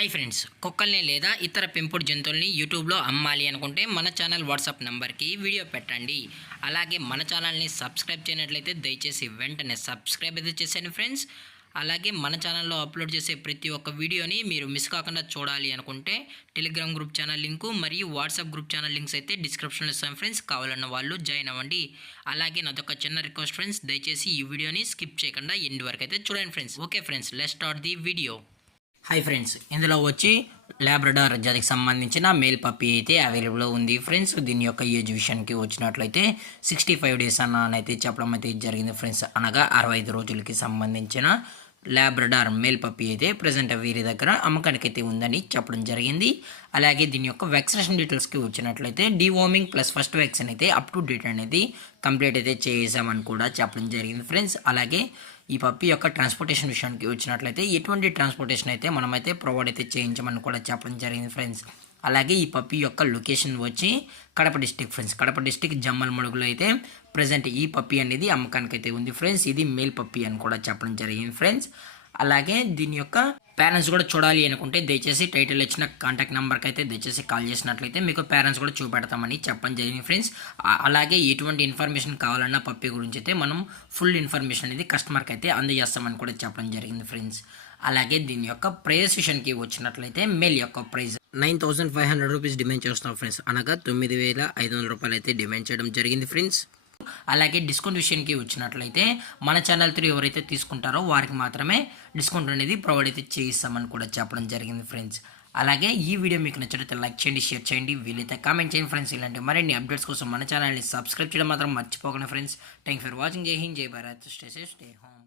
Hi friends, కుక్కల్ని లేదా ఇతర పెంపుడు జంతువుల్ని యూట్యూబ్లో అమ్మాలి అనుకుంటే మన ఛానల్ వాట్సాప్ నెంబర్కి వీడియో పెట్టండి. అలాగే మన ఛానల్ని సబ్స్క్రైబ్ చేయనట్లయితే దయచేసి వెంటనే సబ్స్క్రైబ్ అయితే చేసేయండి ఫ్రెండ్స్. అలాగే మన ఛానల్లో అప్లోడ్ చేసే ప్రతి ఒక్క వీడియోని మీరు మిస్ కాకుండా చూడాలి అనుకుంటే టెలిగ్రామ్ గ్రూప్ ఛానల్ లింకు మరియు వాట్సాప్ గ్రూప్ ఛానల్ లింక్స్ అయితే డిస్క్రిప్షన్లో ఇస్తాం ఫ్రెండ్స్. కావాలన్న వాళ్ళు జాయిన్ అవ్వండి. అలాగే నాదొక చిన్న రిక్వెస్ట్ ఫ్రెండ్స్, దయచేసి ఈ వీడియోని స్కిప్ చేయకుండా ఎండ్ వరకు అయితే చూడండి friends. Okay friends, let's start the video. Hi friends, ఇందులో వచ్చి లాబ్రడార్ జాతికి సంబంధించిన మేల్ పప్పీ అయితే అవైలబుల్లో ఉంది ఫ్రెండ్స్. దీని యొక్క ఏజ్ విషయానికి వచ్చినట్లయితే 65 డేస్ అయితే చెప్పడం అయితే జరిగింది ఫ్రెండ్స్. అనగా 65 రోజులకి సంబంధించిన లాబ్రడార్ మేల్ పప్పీ అయితే ప్రజెంట్ వీరి దగ్గర అమ్మకానికి అయితే ఉందని చెప్పడం జరిగింది. అలాగే దీని యొక్క వ్యాక్సినేషన్ డీటెయిల్స్కి వచ్చినట్లయితే డివార్మింగ్ ప్లస్ ఫస్ట్ వ్యాక్సిన్ అయితే అప్ టు డేట్ అనేది కంప్లీట్ అయితే చేసామని కూడా చెప్పడం జరిగింది ఫ్రెండ్స్. అలాగే ఈ పప్పీ యొక్క ట్రాన్స్పోర్టేషన్ విషయానికి వచ్చినట్లయితే ఎటువంటి ట్రాన్స్పోర్టేషన్ అయితే మనమైతే ప్రొవైడ్ అయితే చేయించమని కూడా చెప్పడం జరిగింది ఫ్రెండ్స్. అలాగే ఈ పప్పీ యొక్క లొకేషన్ వచ్చి Kadapa district friends. Kadapa district జమ్మలమడుగులో అయితే ప్రజెంట్ ఈ పప్పీ అనేది అమ్మకానికి అయితే ఉంది ఫ్రెండ్స్. ఇది మేల్ పప్పీ అని కూడా చెప్పడం జరిగింది ఫ్రెండ్స్. అలాగే దీని యొక్క పేరెంట్స్ కూడా చూడాలి అనుకుంటే దయచేసి టైటిల్ ఇచ్చిన కాంటాక్ట్ నెంబర్కి అయితే దయచేసి కాల్ చేసినట్లయితే మీకు పేరెంట్స్ కూడా చూపెడతామని చెప్పడం జరిగింది ఫ్రెండ్స్. అలాగే ఎటువంటి ఇన్ఫర్మేషన్ కావాలన్నా పప్పీ గురించి అయితే మనం ఫుల్ ఇన్ఫర్మేషన్ అనేది కస్టమర్కి అయితే అందజేస్తామని కూడా చెప్పడం జరిగింది ఫ్రెండ్స్. అలాగే దీని యొక్క ప్రైస్ విషయానికి వచ్చినట్లయితే మేల్ యొక్క ప్రైస్ 9,500 రూపీస్ డిమాండ్ చేస్తున్నాం ఫ్రెండ్స్. అనగా 9,500 రూపాయలు అయితే డిమాండ్ చేయడం జరిగింది ఫ్రెండ్స్. అలాగే డిస్కౌంట్ విషయానికి వచ్చినట్లయితే మన ఛానల్ త్రూ ఎవరైతే తీసుకుంటారో వారికి మాత్రమే డిస్కౌంట్ అనేది ప్రొవైడ్ అయితే చేయిస్తామని కూడా చెప్పడం జరిగింది ఫ్రెండ్స్. అలాగే ఈ వీడియో మీకు నచ్చినట్లయితే లైక్ చేయండి, షేర్ చేయండి, వీలైతే కామెంట్ చేయండి ఫ్రెండ్స్. ఇలాంటి మరిన్ని అప్డేట్స్ కోసం మన ఛానల్ని సబ్స్క్రైబ్ చేయడం మాత్రం మర్చిపోకండి ఫ్రెండ్స్. Thank for watching. జై హింద్, జై Bharat, stay safe, stay home.